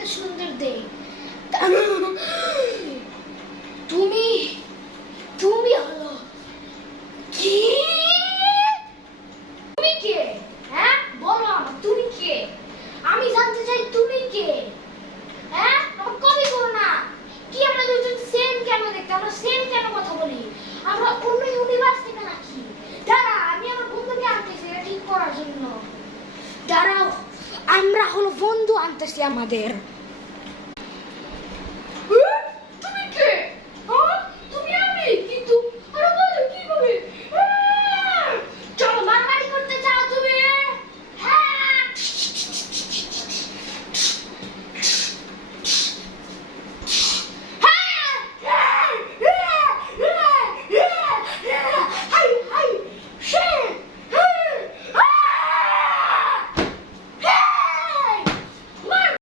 দেখতে সুন্দর দেই। তুমি তুমি হলো কি? তুমি কে? হ্যাঁ বলো আমার, তুমি কে? আমি জানতে চাই তুমি কে? হ্যাঁ আমার কবি করো না কি? আমরা দুজন সেম কেন দেখতে? আমরা সেম কেন কথা বলি? আমরা অন্য ইউনিভার্স থেকে নাকি? দাঁড়া, আমি আমার বন্ধুকে আনতেছি এটা ঠিক করার জন্য। দাঁড়াও, আমরা হলো বন্ধু আনতেছি আমাদের।